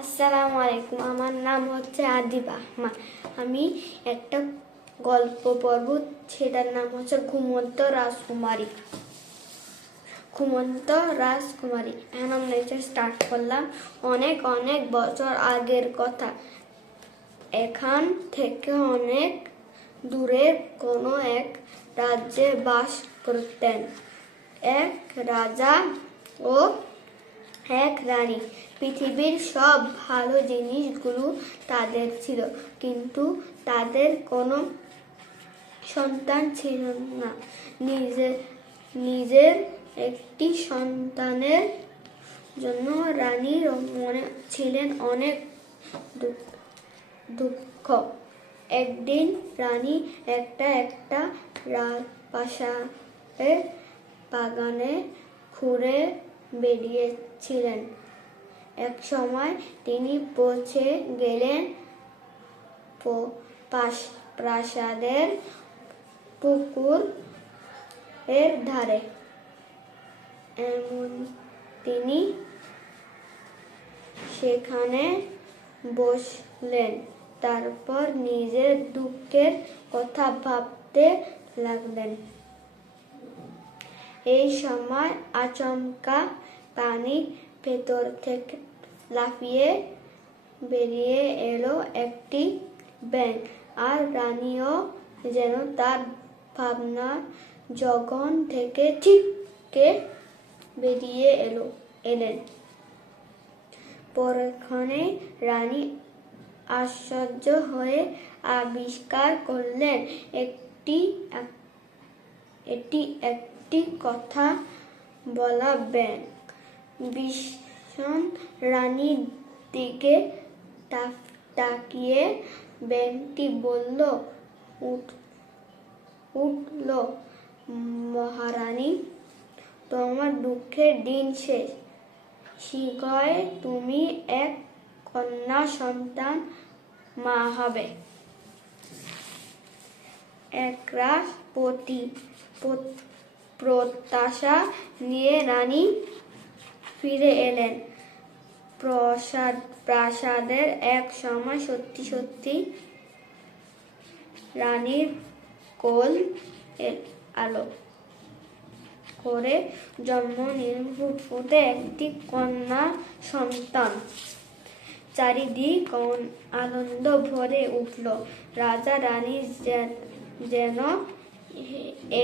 আসসালামু আলাইকুম। আমার নাম হচ্ছে আদিবা। আমি একটা গল্প পড়ব, সেটার নাম হচ্ছে ঘুমন্ত রাজকুমারী। এখন আমরা স্টার্ট করলাম। অনেক অনেক বছর আগের কথা। এখান থেকে অনেক দূরে কোনো এক রাজ্যে বাস করতেন এক রাজা ও এক রানী। পৃথিবীর সব ভালো জিনিসগুলো তাদের ছিল, কিন্তু তাদের কোনো সন্তান ছিল না। নিজের একটি সন্তানের জন্য রানীর মনে ছিলেন অনেক দুঃখ। একদিন রানী একটা রাজপ্রাসাদের বাগানে ঘুরে বেরিয়েছিলেন। এক সময় তিনি পৌঁছে গেলেন প্রাসাদের পুকুর এর ধারে। তিনি সেখানে বসলেন। তারপর নিজের দুঃখের কথা ভাবতে লাগলেন। এই সময় আচমকা পানির ভেতর থেকে লাফিয়ে বেরিয়ে এলো একটি ব্যাঙ, আর রানীও যেন তার ভাবনার জগৎ থেকে ছিটকে বেরিয়ে এলেন। পরক্ষণে রানী আশ্চর্য হয়ে আবিষ্কার করলেন এটি একটি কথা বলা ব্যাঙ। ভীষণ রানীর দিকে তাকিয়ে ব্যাঙটি বলল, উঠল মহারানী, তোমার দুঃখের দিন শেষ। শীঘ্রই তুমি এক কন্যা সন্তান মা হবে। একরাশ প্রত্যাশা নিয়ে রানী ফিরে এলেন প্রাসাদের। এক সময় সত্যি রানীর কোল আলো করে জন্ম নিলেন ফুটফুটে একটি কন্যা সন্তান। চারিদিক আনন্দ ভরে উঠল। রাজা রানী যেন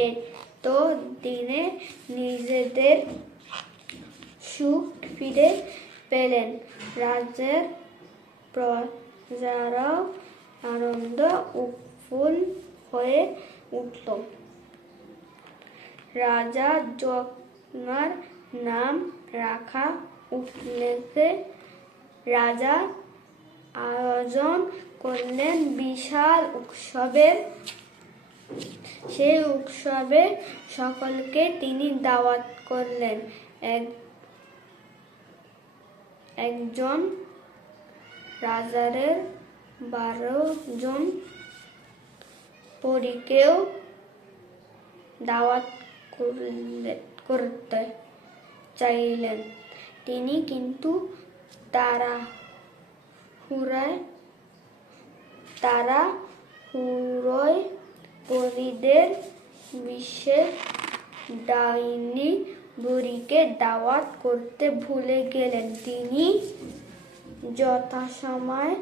এত দিনে নিজেদের সুখ ফিরে পেলেন। রাজ্যের প্রজারাও আনন্দ উৎফুল্ল হয়ে উঠল। রাজা যজ্ঞের নাম রাখা উপলক্ষে রাজা আয়োজন করলেন বিশাল উৎসবের। সেই উৎসবে সকলকে তিনি দাওয়াত করলেন। একজন রাজার 12 জন পরীকেও দাওয়াত করতে চাইলেন তিনি, কিন্তু তাড়াহুড়োয় পরীদের বিশেষ ডাইনি বুড়িকে দাওয়াত করতে ভুলে গেলেন। তিনি যথাসময়ে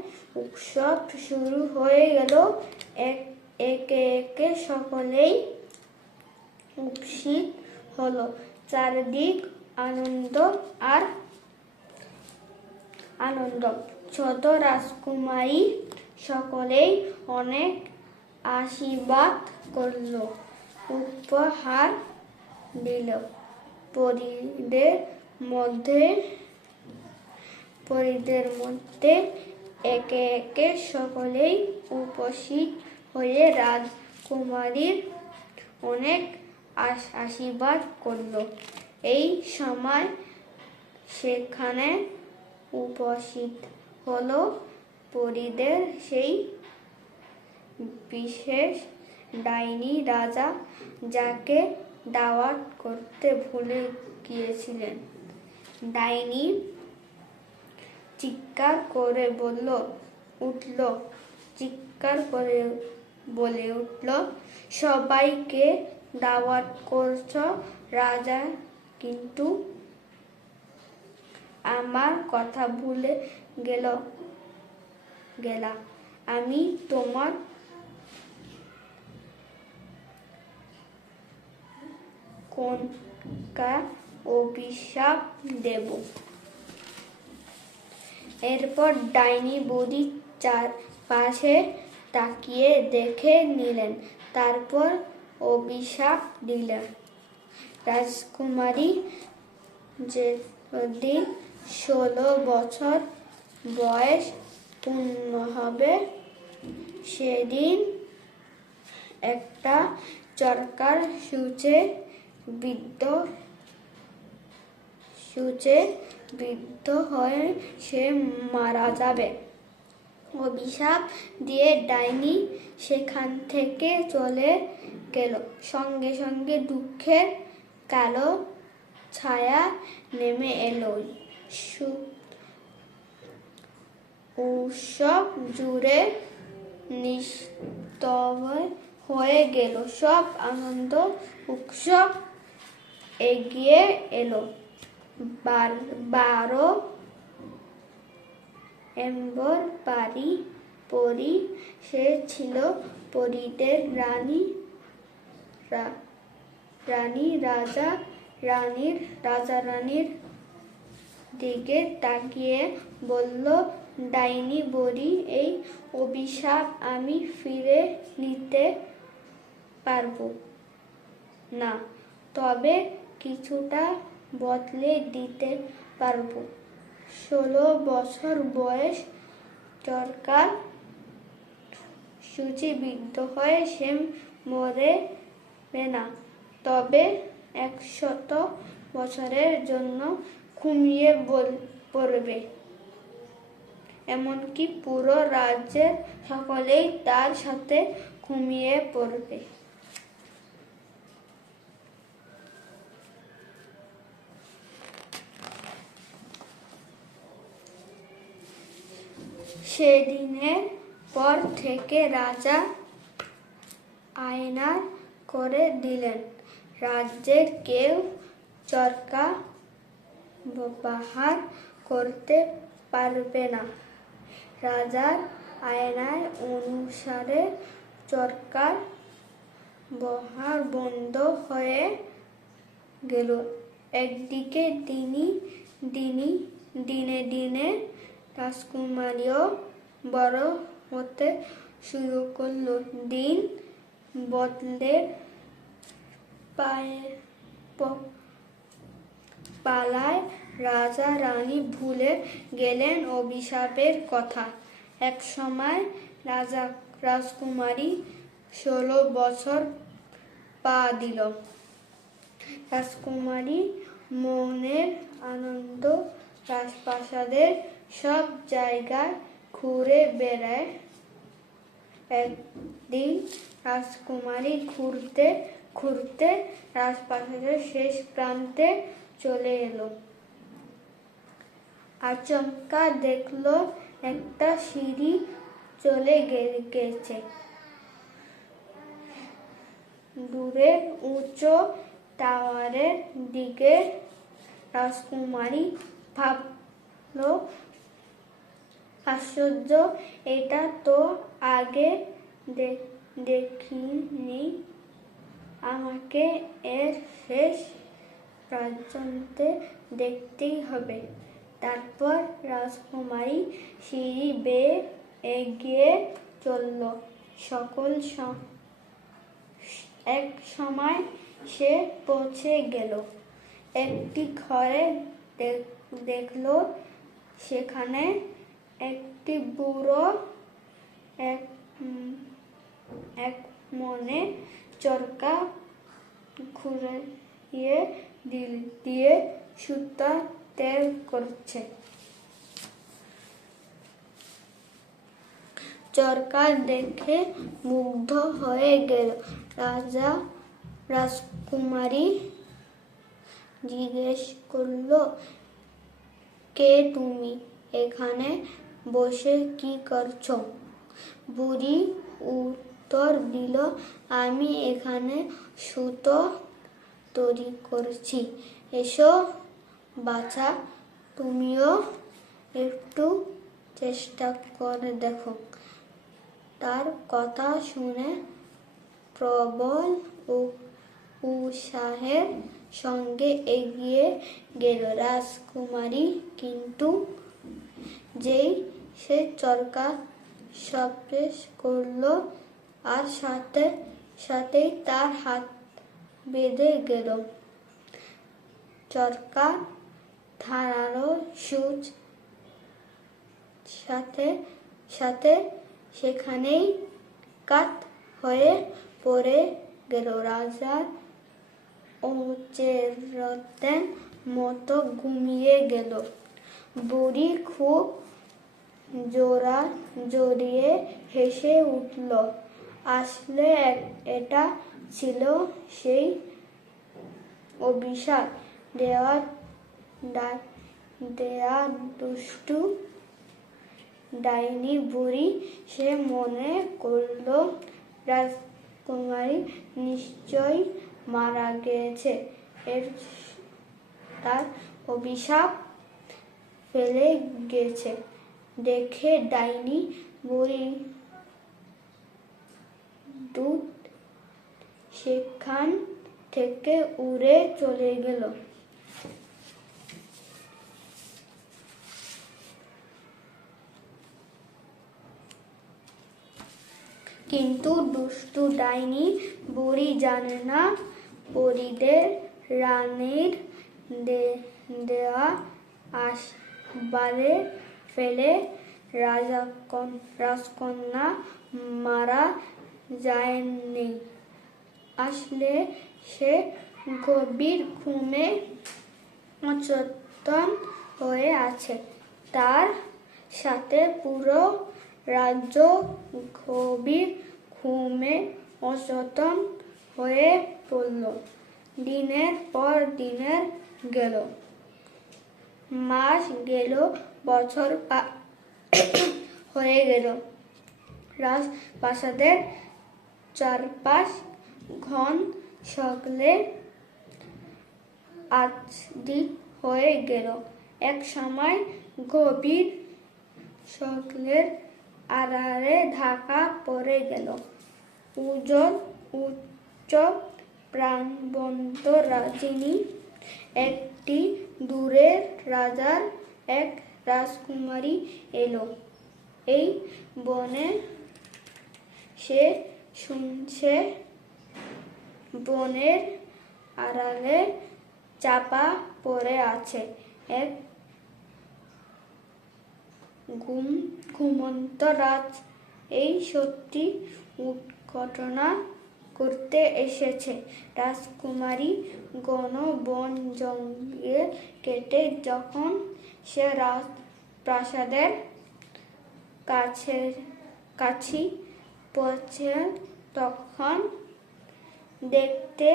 উৎসব শুরু হয়ে গেল। একে একে সকলেই উপস্থিত হলো। চারিদিক আনন্দ আর আনন্দ। ছোট রাজকুমারী সকলেই অনেক আশীর্বাদ করল, উপহার দিল। পরীদের মধ্যে একে একে সকলেই উপস্থিত হয়ে রাজকুমারীর অনেক আশীর্বাদ করল। এই সময় সেখানে উপস্থিত হলো পরীদের সেই বিশেষ ডাইনি রাজা, যাকে দাওয়াত করতে ভুলে গিয়েছিলেন। ডাইনি চিৎকার করে বলে উঠল, সবাইকে দাওয়াত করছ রাজা, কিন্তু আমার কথা ভুলে গেলা। আমি তোমার কোনটা অভিশাপ দেব। এরপর ডাইনি বুড়ি চারপাশে তাকিয়ে দেখে নিলেন, তারপর অভিশাপ দিলেন, রাজকুমারী যেদিন 16 বছর বয়স পূর্ণ হবে সেদিন একটা চরকার সূচে বিদ্ধ হয়ে সে মারা যাবে। অভিশাপ দিয়ে ডাইনি সেখান থেকে চলে গেল। সঙ্গে সঙ্গে দুঃখের কালো ছায়া নেমে এলো। উৎসব জুড়ে নিস্তব্ধ হয়ে গেল। সব আনন্দ উৎসব এগিয়ে এলো। 12 এম্বর পরি সে ছিল পরিদের রাজা রানীর দিকে তাকিয়ে বলল, ডাইনি বুড়ি, এই অভিশাপ আমি ফিরে নিতে পারবো না, তবে কিছুটা বদলে দিতে পারবো। 16 বছর বয়স চরকার সূচিবিদ্ধ হয়ে সে মরবে না, তবে 100 বছরের জন্য ঘুমিয়ে পড়বে। এমনকি পুরো রাজ্যের সকলেই তার সাথে ঘুমিয়ে পড়বে। সেদিনের পর থেকে রাজা আইন করে দিলেন, রাজ্যের কেউ চরকা ব্যবহার করতে পারবে না। রাজার আইন অনুসারে চরকার ব্যবহার বন্ধ হয়ে গেল। একদিকে দিনে দিনে রাজকুমারীও বড় হতে শুরু করলো। দিন বদলে পালায় রাজা রানী ভুলে গেলেন অভিশাপের কথা। এক সময় রাজকুমারী 16 বছর পা দিল। রাজকুমারী মনের আনন্দ রাজপ্রাসাদের সব জায়গায় ঘুরে বেড়ায়। একদিন রাজকুমারী ঘুরতে ঘুরতে রাজপ্রাসাদের শেষ প্রান্তে চলে এলো। আচমকা দেখলো একটা সিঁড়ি চলে গেছে। দূরের উঁচু টাওয়ারের দিকে রাজকুমারী ভাবলো, আশ্চর্য, এটা তো আগে দেখিনি। আমাকে এর শেষ পর্যন্ত দেখতেই হবে। তারপর রাজকুমারী সিঁড়ি বেয়ে এগিয়ে চলল। এক সময় সে পৌঁছে গেল একটি ঘরে। দেখলো সেখানে একটি বুড়ো এক মনে চরকা ঘুরিয়ে দিয়ে সুতা তেল করছে। চরকা দেখে মুগ্ধ হয়ে গেল। রাজকুমারী জিজ্ঞেস করলো, কে তুমি? এখানে বসে কি করছো? বুড়ি উত্তর দিল, আমি এখানে সুতো তৈরি করছি। এসো বাছা, তুমিও একটু চেষ্টা করে দেখো। তার কথা শুনে প্রবল উৎসাহের সঙ্গে এগিয়ে গেল রাজকুমারী, কিন্তু যেই সে চরকা স্পর্শ করলো আর সাথে সাথেই তার হাত বেঁধে গেল। চরকা ধারালো সূচ সাথে সাথে সেখানেই কাত হয়ে পড়ে গেল। রাজার অচেতন মতো ঘুমিয়ে গেল। বুড়ি খুব জড়িয়ে হেসে উঠল। আসলে এটা ছিল সেই অভিশাপ দেয়া দুষ্টু ডাইনি বুড়ি। সে মনে করল রাজকুমারী নিশ্চয়ই মারা গেছে, তার অভিশাপ ফেলে গেছে দেখে ডাইনি বুড়ি দ্রুত সেখান থেকে উড়ে চলে গেল। কিন্তু দুষ্টু ডাইনি বুড়ি জানে না পরীদের রানীর দেওয়া আসবাবে ফেলে রাজকন্যা মারা যায়নি। আসলে সে গভীর ঘুমে অচেতন হয়ে আছে। তার সাথে পুরো রাজ্য গভীর ঘুমে অচেতন হয়ে পড়ল। দিনের পর দিন গেল, মাস গেল, বছর হয়ে গেল। রাজপ্রাসাদের চারপাশ ঘন জঙ্গলে আচ্ছাদিত হয়ে গেল। এক সময় গভীর জঙ্গলের আড়ালে ঢাকা পড়ে গেল উচ্চ প্রাণবন্ত রাজধানী। একটি দূরের রাজার এক রাজকুমারী এলো। এই বনে সে শুনছে বনের আড়ালে চাপা পড়ে আছে এক ঘুমন্ত রাজ। এই সত্যি ঘটনা করতে এসেছে রাজকুমারী। ঘন বন জঙ্গল কেটে যখন সে রাজপ্রাসাদের কাছে পৌঁছে তখন দেখতে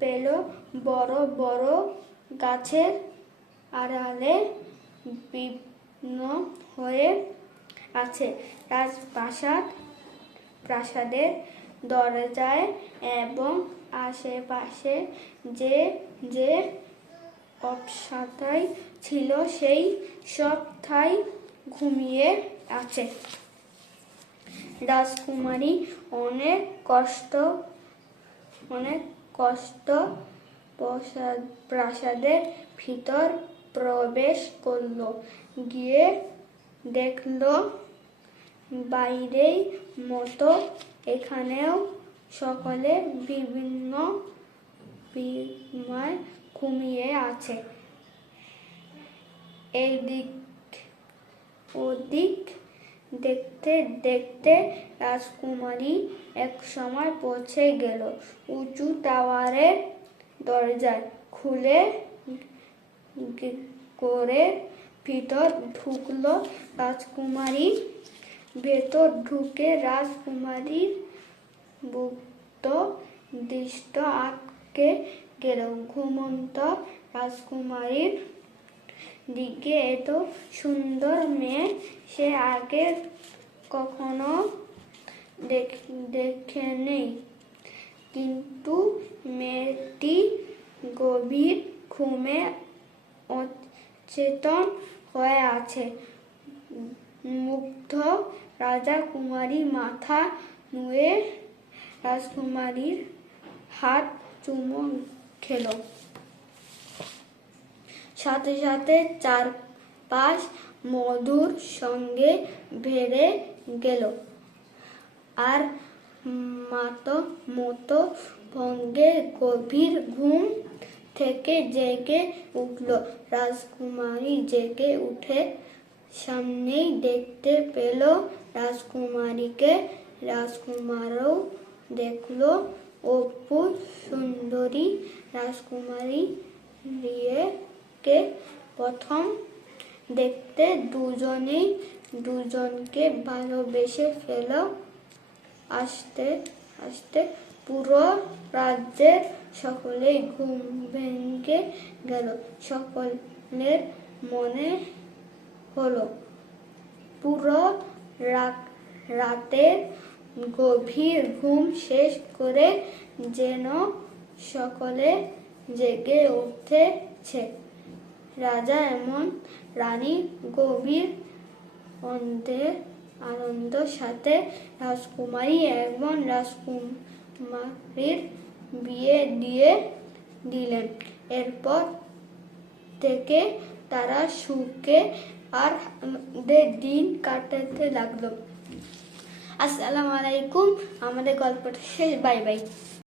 পেল বড় বড় গাছের আড়ালে বিপন্ন হয়ে আছে প্রাসাদের দরজায় এবং আশেপাশে যে যে অবস্থায় ছিল সেই সব ঠাই ঘুমিয়ে আছে। রাজকুমারী অনেক কষ্ট প্রাসাদের ভিতর প্রবেশ করলো। গিয়ে দেখলো বাইরের মতো এখানেও সকলে বিভিন্ন ঘুমিয়ে আছে। এদিক ওদিক দেখতে দেখতে রাজকুমারী এক সময় পৌঁছে গেল উঁচু টাওয়ারের দরজা। খুলে ঘরের ভিতর ঢুকলো রাজকুমারী। ভেতর ঢুকে রাজকুমারীর মুগ্ধ দৃষ্টি আটকে গেল। ঘুমন্ত রাজকুমারীর দিকে এত সুন্দর মেয়ে সে আগে কখনো দেখেনি। কিন্তু মেয়েটি গভীর ঘুমে অচেতন হয়ে আছে। মুগ্ধ রাজকুমারী মাথা নুয়ে রাজকুমারীর হাত চুমো খেল। সাথে সাথে চারপাশ মধুর সঙ্গে ভরে গেল। আর মতো ভঙ্গে গভীর ঘুম থেকে জেগে উঠল। রাজকুমারী জেগে উঠে সামনেই দেখতে পেল রাজকুমারীকে। রাজকুমারও দেখল অপূর্ব সুন্দরী রাজকুমারী কে প্রথম দেখতে দুজনেই দুজনকে ভালোবেসে ফেল। আস্তে আস্তে পুরো রাজ্যের সকলেই ঘুম ভেঙে গেল। সকলের মনে হলো পুরো রাতের গভীর ঘুম শেষ করে যেন সকলে জেগে উঠেছে। রাজা এমন রানী গভীর আনন্দ সাথে রাজকুমারী এবং রাজকুমারীর বিয়ে দিয়ে দিলেন। এরপর থেকে তারা সুখে আর দিন কাটাতে লাগলো। আসসালামু আলাইকুম। আমাদের গল্পটা শেষ। Bye bye.